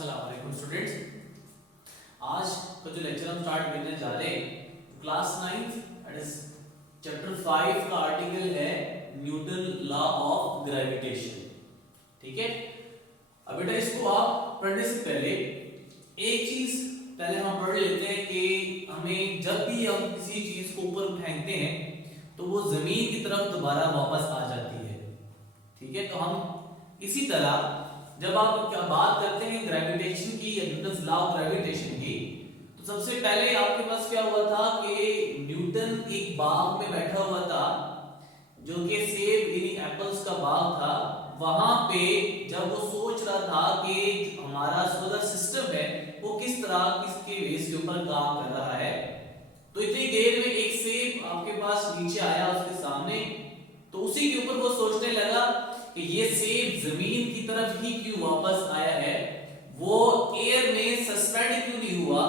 अस्सलाम वालेकुम स्टूडेंट्स। आज का जो लेक्चर हम स्टार्ट करने जा रहे हैं class 9th that is chapter 5 का आर्टिकल है न्यूटन लॉ ऑफ ग्रेविटेशन। ठीक है, अब बेटा इसको आप पढ़ने से पहले एक चीज पहले हम पढ़ लेते हैं कि हमें जब भी हम किसी चीज को ऊपर फेंकते हैं तो वो जमीन की तरफ दोबारा वापस आ जाती है। ठीक है, तो हम इसी तरह जब आप क्या बात करते हैं ग्रेविटेशन की या न्यूटन लॉ ऑफ ग्रेविटेशन की, तो सबसे पहले आपके पास क्या हुआ था कि न्यूटन एक बाग में बैठा हुआ था जो कि सेब यानी एप्पल्स का बाग था। वहां पे जब वो सोच रहा था कि हमारा सोलर सिस्टम है वो किस तरह किसके बेस के ऊपर काम कर रहा है, तो इतनी देर में एक सेब आपके पास नीचे आया उसके सामने। तो उसी के ऊपर वो सोचने लगा कि ये सेब जमीन की तरफ ही क्यों वापस आया है, वो एयर में सस्पेंड क्यों नहीं हुआ।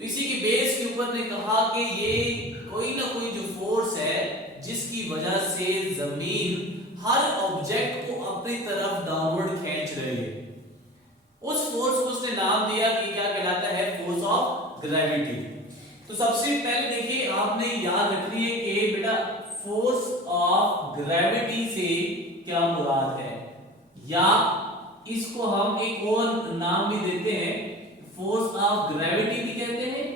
तो इसी के बेस के ऊपर ने कहा कि ये कोई ना कोई जो फोर्स है जिसकी वजह से जमीन हर ऑब्जेक्ट को अपनी तरफ डाउनवर्ड खींच रही है। उस फोर्स को उसने नाम दिया कि क्या कहलाता है, फोर्स ऑफ ग्रेविटी। तो सबसे पहले देखिए आपने याद रखनी है कि बेटा फोर्स ऑफ ग्रेविटी से क्या मुराद है, या इसको हम एक और नाम भी देते हैं, फोर्स ऑफ ग्रेविटी भी कहते हैं,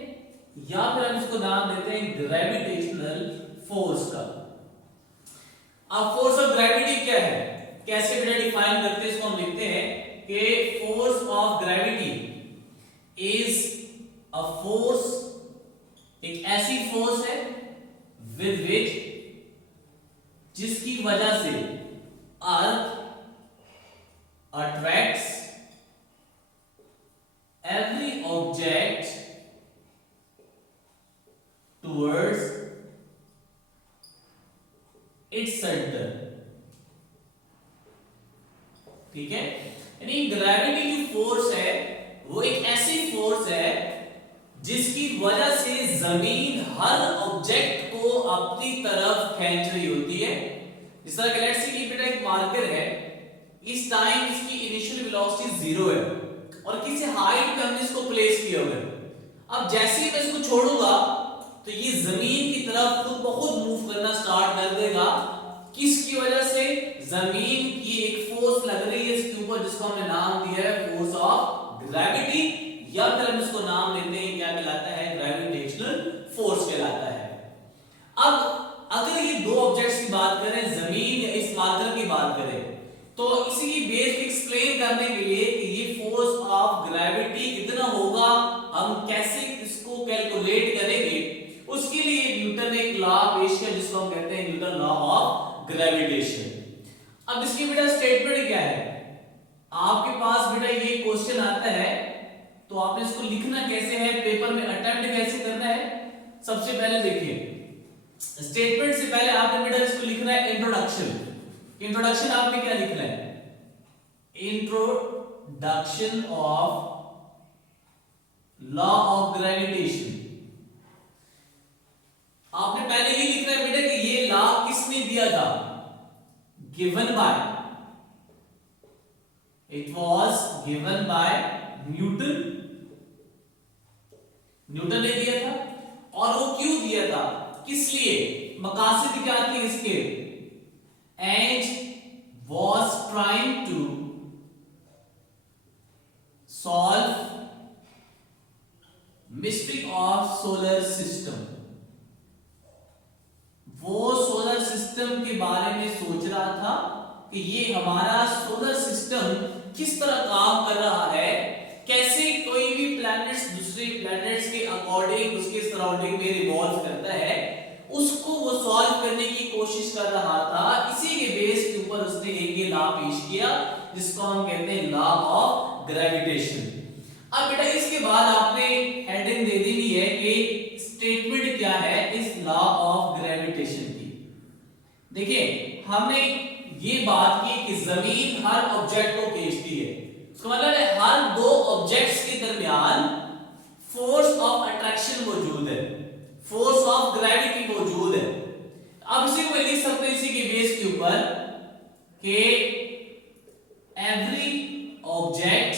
या फिर हम इसको नाम देते हैं ग्रेविटेशनल फोर्स का। अब फोर्स ऑफ ग्रेविटी क्या है, कैसे बेटा डिफाइन करते हैं, इसको हम लिखते हैं कि force of gravity is a force, एक ऐसी फोर्स है विद विच जिसकी वजह से अर्थ attracts every object towards its center। ठीक है, यानी ग्रेविटी जो फोर्स है वो एक ऐसी फोर्स है जिसकी वजह से जमीन हर ऑब्जेक्ट को अपनी तरफ खींच रही होती है। जिस तरह गैलेक्सी की बेटा एक मार्कर है, इस टाइम इसकी इनिशियल वेलोसिटी 0 है और किसी हाइट पे हमने इसको प्लेस किया हुआ है। अब जैसे ही मैं इसको छोड़ूंगा तो ये जमीन की तरफ खुद ब खुद मूव करना स्टार्ट कर देगा। किसकी वजह से, जमीन की एक फोर्स लग रही है इसके ऊपर जिसको हमने नाम दिया है फोर्स ऑफ ग्रेविटी, या फिर हम इसको नाम लेते हैं क्या कहलाता है, ग्रेविटेशनल फोर्स कहलाता है। अब अगर ये दो ऑब्जेक्ट्स की बात करें, जमीन या इस मार्कर की बात करें, तो इसी की बेस एक्सप्लेन करने के लिए कि ये फोर्स ऑफ ग्रेविटी कितना होगा, हम कैसे इसको कैलकुलेट करेंगे, उसके लिए न्यूटन ने एक लॉ पेश किया जिसको हम कहते हैं न्यूटन लॉ ऑफ ग्रेविटेशन। अब इसकी बेटा स्टेटमेंट क्या है, आपके पास बेटा ये क्वेश्चन आता है तो आपने इसको लिखना कैसे है, पेपर में अटेम्प्ट कैसे करना है। सबसे पहले देखिए स्टेटमेंट से पहले आपने बेटा इसको लिखना है इंट्रोडक्शन। इंट्रोडक्शन आपने क्या लिखना है, introduction of law of gravitation. आपने पहले ये लिखना है बेटा कि ये लॉ किसने दिया था, given by, it was given by Newton. Newton ने दिया था, और वो क्यों दिया था, किस लिए, मकासद क्या थे इसके, and was trying to solve mystery of solar system। वो सोलर सिस्टम के बारे में सोच रहा था कि ये हमारा सोलर सिस्टम किस तरह काम कर रहा है, कैसे कोई भी प्लैनेट्स दूसरे प्लैनेट्स के अकॉर्डिंग उसके सराउंडिंग में रिवॉल्व करता है, उसको वो सॉल्व करने की कोशिश कर रहा था। इसी के बेस के ऊपर उसने एक ये लॉ पेश किया जिसको हम कहते हैं लॉ ऑफ ग्रेविटेशन। अब बेटा इसके बाद आपने हेडिंग दे दी हुई है कि स्टेटमेंट क्या है इस लॉ ऑफ ग्रेविटेशन की। देखिए हमने ये बात की कि जमीन हर ऑब्जेक्ट को खींचती है, इसका मतलब है हर दो ऑब्जेक्ट्स के दरमियान फोर्स ऑफ अट्रैक्शन मौजूद है, फोर्स ऑफ ग्रेविटी मौजूद है। अब इसी को लिख सकते हैं इसी के बेस के ऊपर कि every object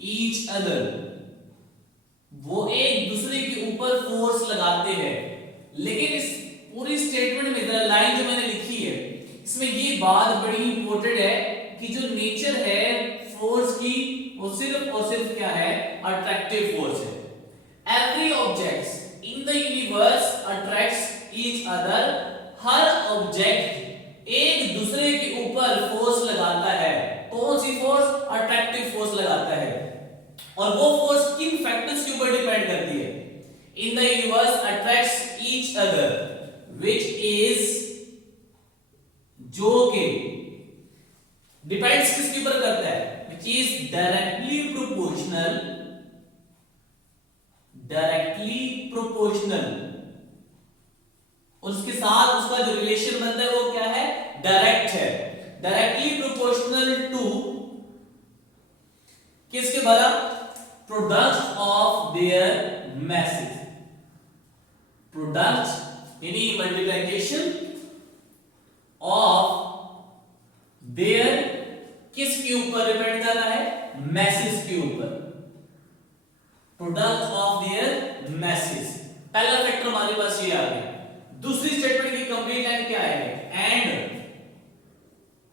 ईच अदर, वो एक दूसरे के ऊपर फोर्स लगाते हैं। लेकिन इस पूरी स्टेटमेंट में जरा लाइन जो मैंने लिखी है इसमें ये बात बड़ी इंपॉर्टेंट है कि जो नेचर है फोर्स की वो सिर्फ और सिर्फ क्या है, अट्रैक्टिव फोर्स है। Every objects in the universe attracts each other, her object एक दूसरे के ऊपर फोर्स लगाता है। कौन सी फोर्स, अट्रैक्टिव फोर्स लगाता है। और वो फोर्स किन फैक्टर्स के ऊपर डिपेंड करती है। इन the universe attracts each other which is, जो के डिपेंड्स किसके ऊपर करता है, व्हिच इज डायरेक्टली प्रोपोर्शनल, और उसके साथ उसका जो रिलेशन बनता है वो क्या है, डायरेक्ट है। डायरेक्टली प्रोपोर्शनल टू किसके बराबर, product of there message, product यानी मल्टीप्लिकेशन ऑफ देयर, किसके ऊपर डिपेंड कर रहा है, मैसेज के ऊपर, प्रोडक्ट ऑफ देयर मैसेज। पहला फैक्टर हमारे पास ये आ गया। दूसरी स्टेटमेंट की कंप्लीट लाइन क्या है, एंड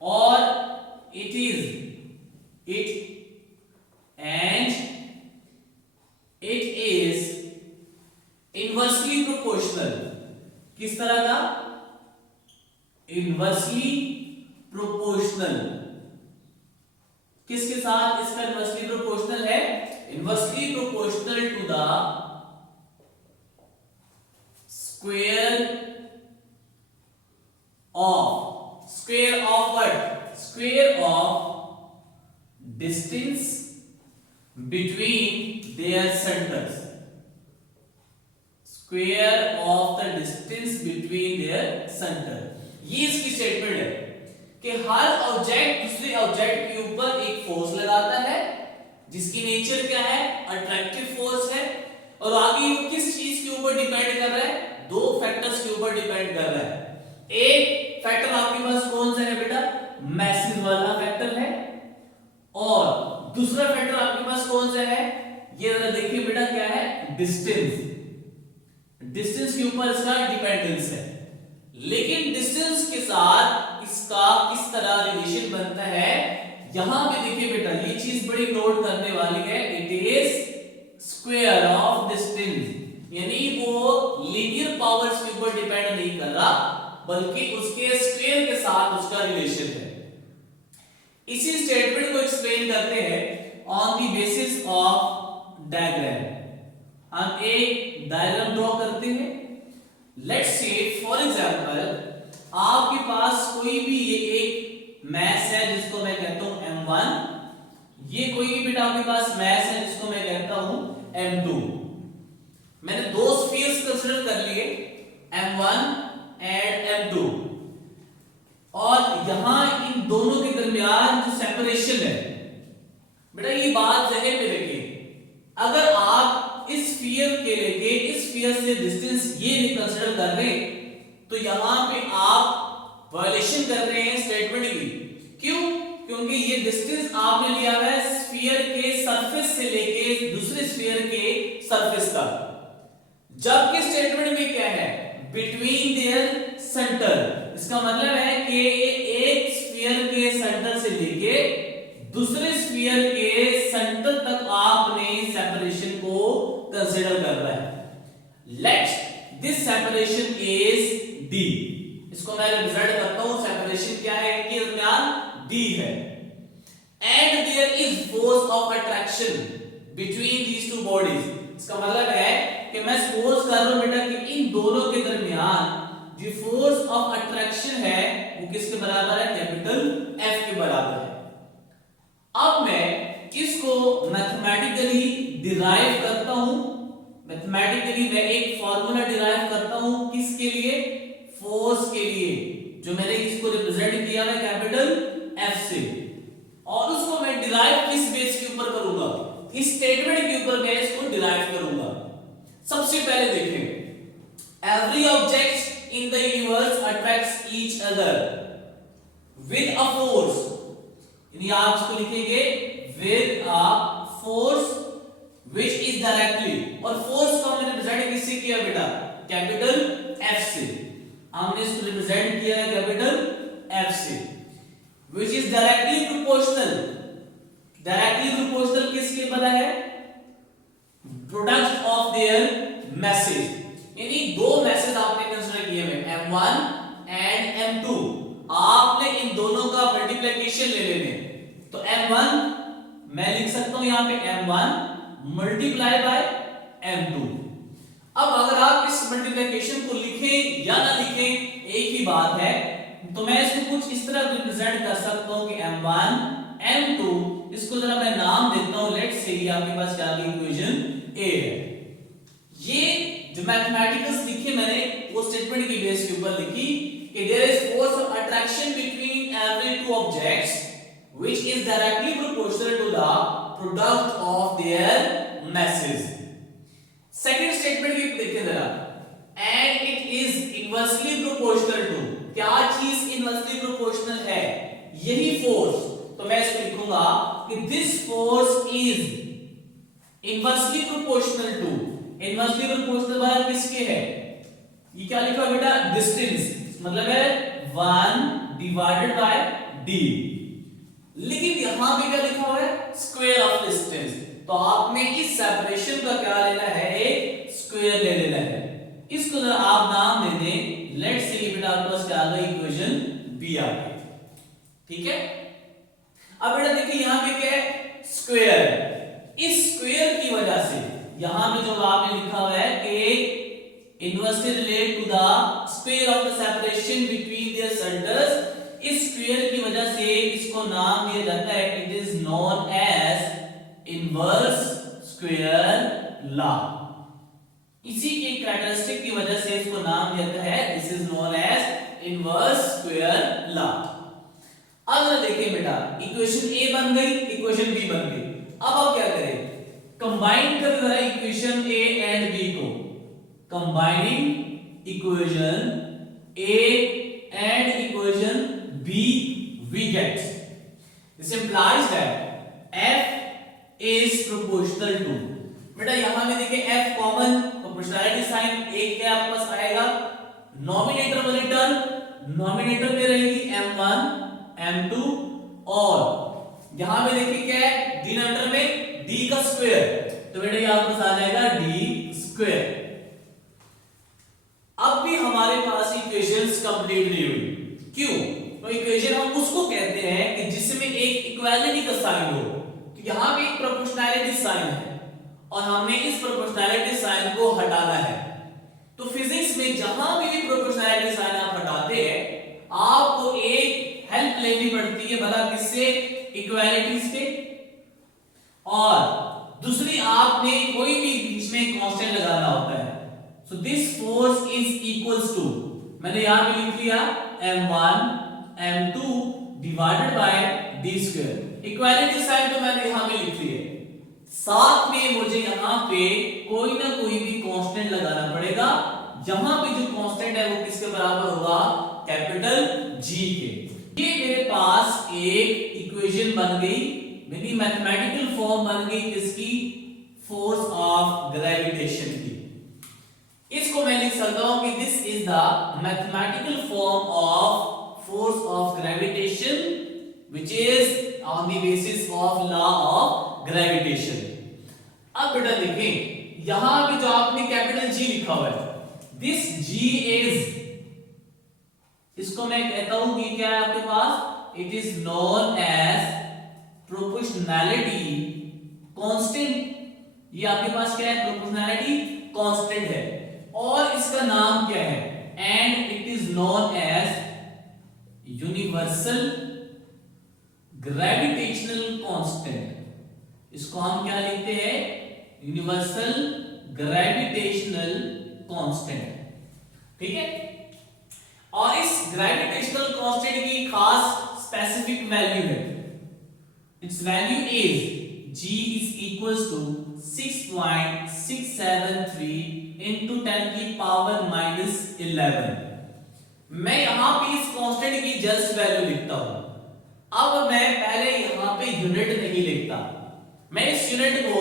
और it is, it and it is inversely proportional, किस तरह का, इनवर्सली प्रोपोर्शनल, किसके साथ इसका इनवर्सली प्रोपोर्शनल है, inversely proportional to the square of, square of what, square of distance between their centres, square of the distance between their centre. ये इसकी statement है कि हर ऑब्जेक्ट दूसरे ऑब्जेक्ट के ऊपर एक फोर्स लगाता है जिसकी नेचर क्या है, अट्रैक्टिव फोर्स है। और आगे वो किस चीज के ऊपर डिपेंड कर रहा है, दो फैक्टर्स के ऊपर डिपेंड कर रहा है। एक फैक्टर आपके पास कौन सा है बेटा, मैसेज वाला फैक्टर है, और दूसरा फैक्टर आपके पास कौन सा है, ये जरा देखिए बेटा क्या है, डिस्टेंस, डिस्टेंस के ऊपर इसका डिपेंडेंस है। लेकिन डिस्टेंस के साथ इसका किस तरह रिलेशन बनता है, यहां पे देखिए बेटा ये चीज बड़ी नोट करने वाली है, it is square of distance, यानी वो लीनियर पावर्स के ऊपर डिपेंड नहीं कर रहा बल्कि उसके स्क्वायर के साथ उसका रिलेशन है। इसी स्टेटमेंट को एक्सप्लेन करते हैं on the basis of diagram. हम एक डायग्राम ड्रॉ करते हैं। लेट्स से फॉर एग्जांपल आपके पास कोई भी ये एक मैस है जिसको मैं कहता हूं M1, ये कोई भी बेटा आपके पास मैस है जिसको मैं कहता हूं M2। मैंने दो स्फीयर्स कंसीडर कर लिए M1 एंड M2, और यहां इन दोनों के दरमियान जो सेपरेशन है बेटा, ये बात जहन में रखिए। अगर आप इस स्फीयर के लेके इस स्फीयर से डिस्टेंस ये नहीं कंसीडर कर रहे तो यहां पे आप वायलेशन कर रहे हैं स्टेटमेंट की। क्यों? क्योंकि ये डिस्टेंस आपने लिया है स्फीयर के सरफेस से लेके दूसरे स्फीयर के सरफेस का, जबकि स्टेटमेंट में क्या है, बिटवीन देयर सेंटर। इसका मतलब है कि एक स्फीयर के सेंटर से लेके दूसरे स्फीयर के सेंटर तक आपने सेपरेशन को कंसीडर करना है। Let this separation is d, इसको मैं रिप्रेजेंट करता हूं, सेपरेशन क्या है इनके दरमियान, d है। And there is force of attraction between these two bodies. इसका मतलब है कि मैं सपोज कर रहा हूं बेटा कि इन दोनों के दरमियान जो फोर्स ऑफ अट्रैक्शन है वो किसके बराबर है, कैपिटल F के बराबर है। अब मैं इसको मैथमेटिकली डिराइव करता हूं, मैथमेटिकली मैं एक फॉर्मूला डिराइव करता हूं, किसके लिए, फोर्स के लिए, जो मैंने इसको रिप्रेजेंट किया है कैपिटल F से, और उसको मैं डिराइव किस बेस के ऊपर करूंगा, इस स्टेटमेंट के ऊपर मैं इसको डिराइव करूंगा। सबसे पहले देखें, every object in the universe attracts each other with a force, यानी आप इसको लिखेंगे with a force which is directly, और फोर्स को हमने रिप्रेजेंट किससे किया बेटा, कैपिटल एफ से, हमने इसको रिप्रेजेंट किया है कैपिटल एफ से, which is directly proportional, directly proportional किसके पता है, प्रोडक्ट ऑफ देयर मैसेज, यानी दो मैसेज आपने कंसीडर किए हैं m1 एंड m2, आपने इन दोनों का मल्टीप्लिकेशन ले लेने, तो m1 मैं लिख सकता हूं यहां पे m1 मल्टीप्लाई बाय m2। अब अगर आप इस मल्टीप्लिकेशन को लिखें या ना लिखें एक ही बात है, तो मैं इसको कुछ इस तरह रिप्रेजेंट कर सकता हूं कि m1 m2, इसको जरा मैं नाम देता हूं, लेट्स से ये आपके पास क्या की इक्वेशन a है। ये जो मैथमेटिकल्स लिखे मैंने वो स्टेटमेंट की बेस के ऊपर लिखी कि there is force of attraction between every two objects which is directly proportional to the product of their masses। Second statement की देखिए जरा, and it is inversely proportional to, क्या चीज इनवर्सली प्रोपोर्शनल है, यही फोर्स, तो मैं इसको लिखूंगा कि this force is inversely proportional to, inversely proportional वाला किसके है, ये क्या लिखा है बेटा, डिस्टेंस, मतलब है 1 डिवाइडेड बाय d, लेकिन यहां पे क्या लिखा हुआ है, स्क्वायर ऑफ डिस्टेंस, तो आपने इस सेपरेशन का क्या लेना है, एक स्क्वायर ले लेना है, इसको जरा आप नाम दे दें, लेट्स से बेटा आपके पास क्या आ गई, इक्वेशन b आ गई, ठीक है। अब बेटा देखिए यहां पे क्या है, स्क्वायर, इस स्क्वायर की वजह से यहां पे जो आपने लिखा हुआ है कि inversely relate to the square of the separation between their centres, इस स्क्वायर की वजह से इसको नाम दिया जाता है, it is known as inverse square law, इसी के कैरेक्टरिस्टिक की वजह से इसको नाम दिया जाता है, this is known as inverse square law. अब जरा देखिए बेटा, इक्वेशन ए बन गई, इक्वेशन बी बन गई, अब आप क्या करें, कंबाइन कर जरा इक्वेशन ए एंड बी को, combining equation A and equation B we get, this implies that f is proportional to, बेटा यहां में देखिए f कॉमन, प्रोपोर्शनैलिटी साइन एक क्या आपके पास आएगा, नॉमिनेटर वाली टर्म नॉमिनेटर में रहेगी m1 m2, और यहां पे देखिए क्या है, डिनोमिनेटर में d का स्क्वायर, तो बेटा ये आपके पास आ जाएगा d स्क्वायर। अब भी हमारे पास इक्वेशंस कंप्लीट नहीं हुई, क्यों, तो इक्वेशन हम उसको कहते हैं कि जिसमें एक इक्वालिटी का साइन हो, तो यहां पे एक प्रोपोर्शनैलिटी साइन है और हमने इस प्रोपोर्शनैलिटी साइन को हटाना है, तो फिजिक्स में जहां भी प्रोपोर्शनैलिटी साइन आप हटाते हैं आपको एक हेल्प लेनी पड़ती है, भला किससे, इक्वालिटी से, और दूसरी आपने कोई भी बीच में कांस्टेंट लगाना होता है, so this force is equals to, मैंने यहां पे लिख लिया m1 m2 divided by d square, equality sign तो मैंने यहां पे लिख ली है, साथ में मुझे यहां पे कोई ना कोई भी कांस्टेंट लगाना पड़ेगा, जहां पे जो कांस्टेंट है वो किसके बराबर होगा, कैपिटल G के। ये मेरे पास एक इक्वेशन बन गई, मेरी मैथमेटिकल फॉर्म बन गई किसकी, फोर्स ऑफ ग्रेविटेशन की। इसको मैं लिख सकता हूं कि this is the mathematical form of force of gravitation which is on the basis of law of gravitation. अब बेटा देखें यहां पे जो आपने कैपिटल G लिखा हुआ है, दिस G इज, इसको मैं कहता हूं कि क्या है आपके पास, it is known as proportionality constant, ये आपके पास क्या है, प्रोपोर्शनैलिटी कांस्टेंट है, और इसका नाम क्या है, and it is known as universal gravitational constant, इसको हम क्या लिखते हैं, यूनिवर्सल ग्रेविटेशनल कांस्टेंट, ठीक है। और इस ग्रेविटेशनल कांस्टेंट की खास स्पेसिफिक वैल्यू है, it's value is G is equals to 6.673 into 10 की पावर -11। मैं यहां पे इस कांस्टेंट की जस्ट वैल्यू लिखता हूं, अब मैं पहले यहां पे यूनिट नहीं लिखता, मैं इस यूनिट को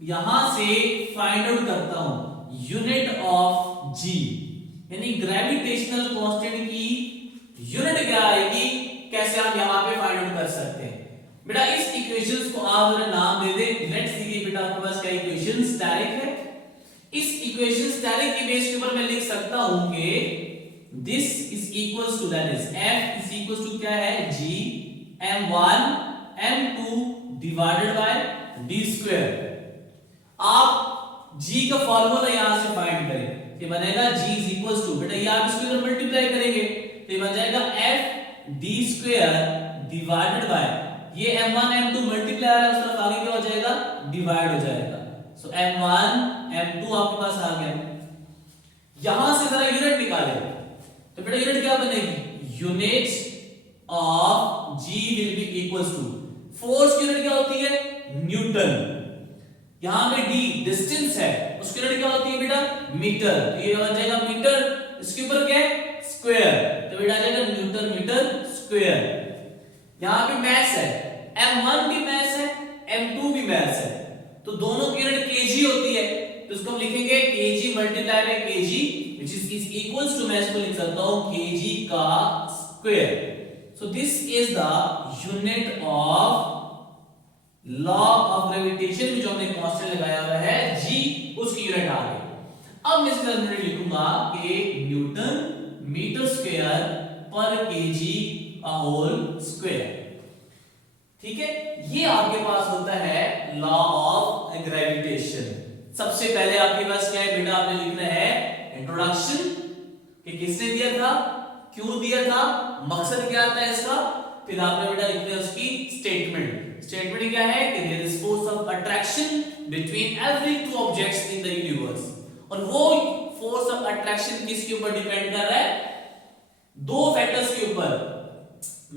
यहां से फाइंड आउट करता हूं, यूनिट ऑफ जी, यानी ग्रेविटेशनल कांस्टेंट की यूनिट क्या आएगी, कैसे हम यहां पे फाइंड आउट कर सकते हैं। बेटा इस इक्वेशंस को आप जरा नाम दे दे। लेट्स सी बेटा आपके पास क्या इक्वेशन स्टैटिक है। इस इक्वेशन स्टैटिक के बेस के ऊपर मैं लिख सकता हूं कि this is equals to, that is f is equals to क्या है, g m1 m2 divided by d square. आप g का फार्मूला यहां से फाइंड करें, ये बनेगा g इज इक्वल्स टू, बेटा ये आप इसके अंदर मल्टीप्लाई करेंगे तो ये बन जाएगा f d square divided by, ये m1 m2 मल्टीप्लाई आ रहा है उस तरफ आगे क्या हो जाएगा, डिवाइड हो जाएगा। सो m1 m2 आपके पास आ गया। यहां से जरा यूनिट निकाले तो बेटा यूनिट क्या बनेगी, unit of g will be equals to, force की यूनिट क्या होती है, न्यूटन। यहां पे d डिस्टेंस है, उसकी यूनिट क्या होती है बेटा, मीटर। तो ये बन जाएगा मीटर, इसके ऊपर क्या है, स्क्वायर, तो बेटा आ जाएगा न्यूटन मीटर स्क्वायर। यहां पे मास है, m1 भी मास है m2 भी मास है, तो दोनों की यूनिट kg होती है, तो इसको हम लिखेंगे kg multiply by kg which is equals to, मैं इसको लिख सकता हूं kg का square. So this is the unit of law of gravitation में जो हमने कांस्टेंट लगाया हुआ है g, उसकी यूनिट आ गई। अब मैं इसका यूनिट लिखूंगा कि न्यूटन मीटर स्क्वायर पर kg होल स्क्वायर। ठीक है, ये आपके पास होता है लॉ ऑफ ग्रेविटेशन। सबसे पहले आपके पास क्या है बेटा, आपने लिखना है इंट्रोडक्शन, कि किसने दिया था, क्यों दिया था, मकसद क्या था इसका, फिर आपने बेटा लिखना है उसकी स्टेटमेंट। स्टेटमेंट क्या है कि there is force of attraction between every two objects in the universe, और वो फोर्स ऑफ अट्रैक्शन किसके ऊपर डिपेंड कर रहा है, दो फैक्टर्स के ऊपर,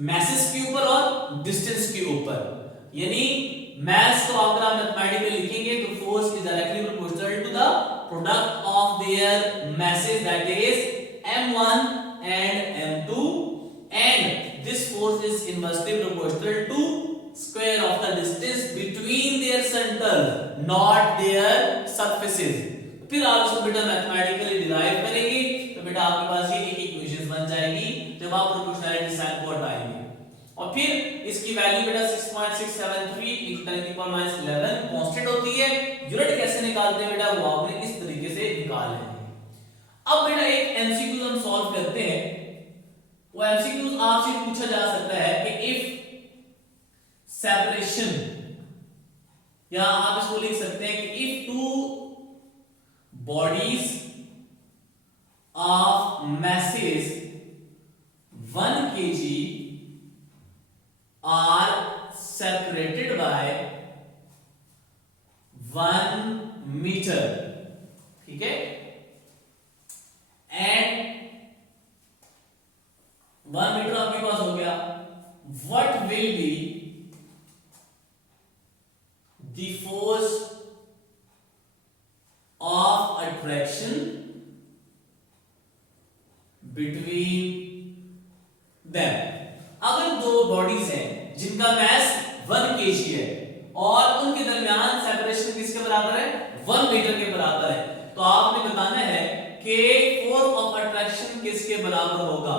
मैसेस के ऊपर और डिस्टेंस के ऊपर। यानी mass को अगर आप मैथमेटिकली लिखेंगे तो force is directly proportional to the product of their masses, that is m1 and m2, and this force is inversely proportional to square of the distance between their centers, not their surfaces। फिर आप इसको बेटा mathematically derive करेंगे तो बेटा आपके पास ये एक इक्वेशन बन जाएगी जब आप प्रोपोर्शनैलिटी साइन को हटाएंगे, और फिर इसकी वैल्यू बेटा 6.673 × 10⁻11 कांस्टेंट होती है। यूनिट कैसे निकालते हैं बेटा, वो आपने इस तरीके से निकाल लेंगे। अब बेटा एक एमसीक्यू हम सॉल्व करते हैं। वो एमसीक्यू आपसे पूछा जा सकता है कि इफ सेपरेशन, या आप इसको लिख सकते हैं कि if two bodies of masses 1 kg are separated by 1 meter, ठीक है, and 1 मीटर आपके पास हो गया, what will be the force of attraction between them। अगर दो बॉडीज हैं जिनका मास 1 kg है और उनके दरमियान सेपरेशन किसके बराबर है, 1 मीटर के बराबर है, तो आपने बताना है कि फोर्स ऑफ अट्रैक्शन किसके बराबर होगा।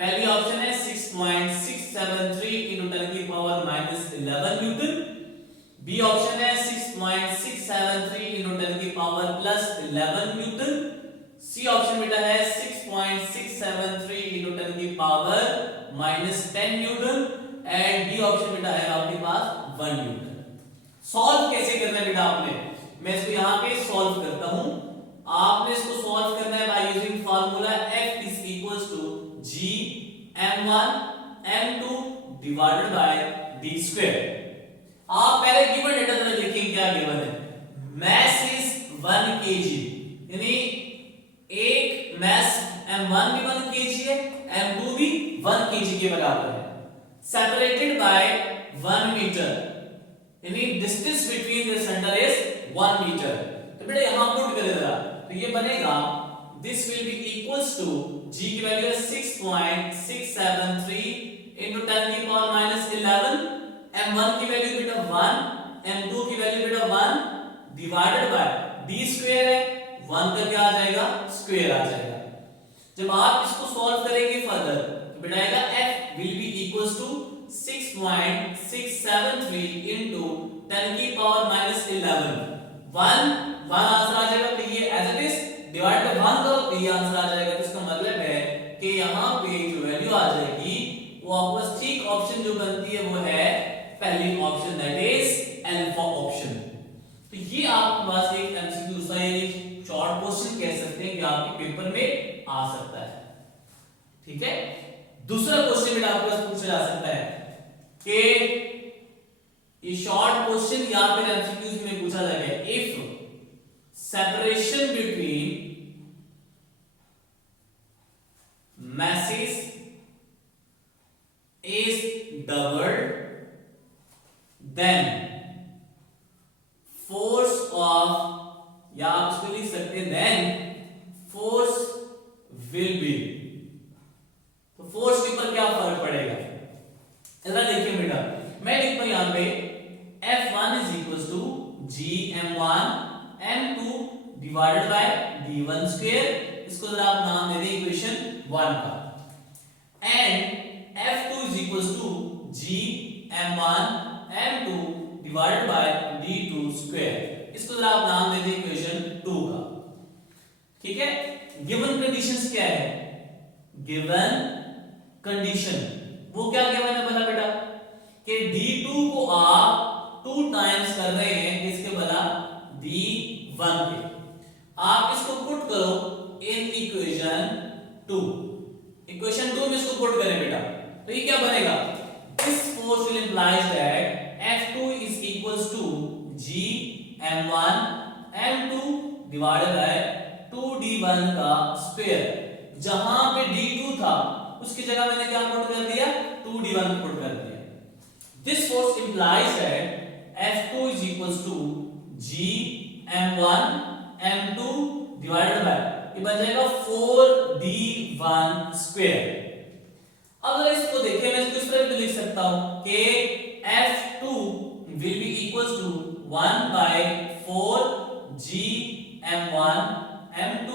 पहली ऑप्शन है 6.673 × 10⁻11 न्यूटन, बी ऑप्शन है 6.673 × 10⁻+11 न्यूटन, सी ऑप्शन बेटा है 6.673 × 10⁻−10 न्यूटन, एंड डी ऑप्शन बेटा है आपके पास 1 न्यूटन। सॉल्व कैसे करना है बेटा आपने, मैं इसको यहां पे सॉल्व करता हूं। आपने इसको सॉल्व करना है by using formula F is equals to G m1 m2 divided by d square. आप पहले गिवन डेटा जरा लिखेंगे, क्या गिवन है, मास इज 1 kg, यानी एक मास m1 भी 1 kg है, m2 भी 1 kg के बराबर है, सेपरेटेड बाय 1 मीटर, यानी distance between the centre is 1 metre. तो बेटा यहां पुट करें जरा, तो ये बनेगा this will be equals to g की वैल्यू है 6.673 × 10⁻11, m1 की वैल्यू बेटा 1 m2 की वैल्यू बेटा 1 डिवाइडेड बाय d स्क्वायर है, 1 का क्या आ जाएगा, स्क्वायर आ जाएगा। जब आप इसको सॉल्व करेंगे फर्दर तो बेटा आएगा f will be equals to 6.673 into 10 की पावर माइनस 11, 1 आंसर आ जाएगा। तो ये as it is divide by 1 करो तो ये आंसर आ जाएगा। तो इसका मतलब है कि यहाँ पे जो वैल्यू आ जाएगी वो आपस ठीक ऑप्शन जो बनती है वो है पहली option, that is alpha option. तो ये आपके पास एक एमसीक्यू सा यानी शॉर्ट क्वेश्चन कह सकते हैं कि आपके पेपर में आ सकता है। ठीक है, दूसरा क्वेश्चन भी आपके पास पूछा जा सकता है कि ये शॉर्ट क्वेश्चन या फिर एमसीक्यूज में पूछा जाएगा, if separation between masses is doubled then force of, या आप इसको लिख सकते हैं then force will be। तो फोर्स के ऊपर क्या फर्क पड़ेगा, जरा देखिए बेटा, मैं लिखता हूं यहां पे F1 is equals to Gm1 m2 divided bye d1 square, इसको जरा आप नाम दे दें इक्वेशन 1 का, and F2 is equals to Gm1 m2 divided bye d2 square, इसको जरा आप नाम दे दें इक्वेशन 2 का। ठीक है, गिवन कंडीशंस क्या है, गिवन कंडीशन वो क्या गिवन है बोला बेटा कि d2 को आप 2 टाइम्स कर रहे हैं इसके बदला d1 के, आप इसको पुट करो इन इक्वेशन 2, इक्वेशन 2 में इसको पुट करें बेटा, तो ये क्या बनेगा, this force will implies that F2 is equals to Gm1 m2 divided bye 2d1 का स्क्वायर, जहां पे d2 था उसकी जगह मैंने क्या पुट कर दिया, 2d1 पुट कर दिया। This force implies that F2 is equals to Gm1 m2 divided bye, ये बन जाएगा 4d1 स्क्वायर। अब अगर इसको देखें, मैं इसको इस तरह भी लिख सकता हूं कि F2 will be equals to 1 by 4 Gm1 m2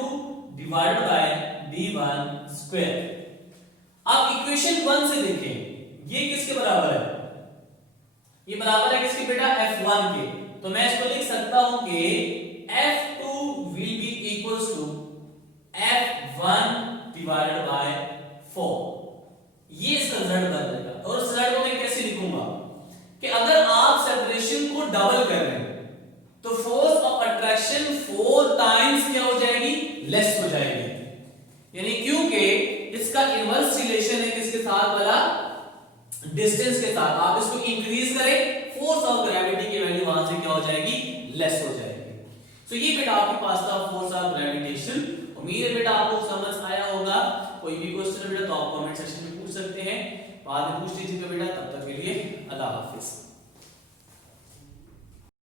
divided by d1 square। अब इक्वेशन 1 से देखें, ये किसके बराबर है, ये बराबर है किसके बेटा, F1 के, तो मैं इसको लिख सकता हूं कि F2 will be equals to F1 divided by 4, ये इसका रिजल्ट बन जाएगा। और उस रिजल्ट को मैं कैसे लिखूंगा कि अगर आप सेपरेशन को डबल कर रहे हैं तो फोर्स ऑफ अट्रैक्शन 4 टाइम्स क्या हो जाएगी, लेस हो जाएगी, यानी क्योंकि इसका इनवर्स रिलेशन है किसके साथ वाला, डिस्टेंस के साथ। आप इसको इंक्रीज करें, फोर्स ऑफ ग्रेविटी की वैल्यू वहां से क्या हो जाएगी, लेस हो जाएगी। तो ये बेटा आपके पास था फोर्स ऑफ ग्रेविटेशन। उम्मीद है बेटा आपको समझ आया होगा। कोई भी क्वेश्चन बेटा तो आप कमेंट सेक्शन में पूछ सकते हैं, बाद में पूछ लीजिएगा बेटा। तब तक के लिए अल्लाह हाफिज।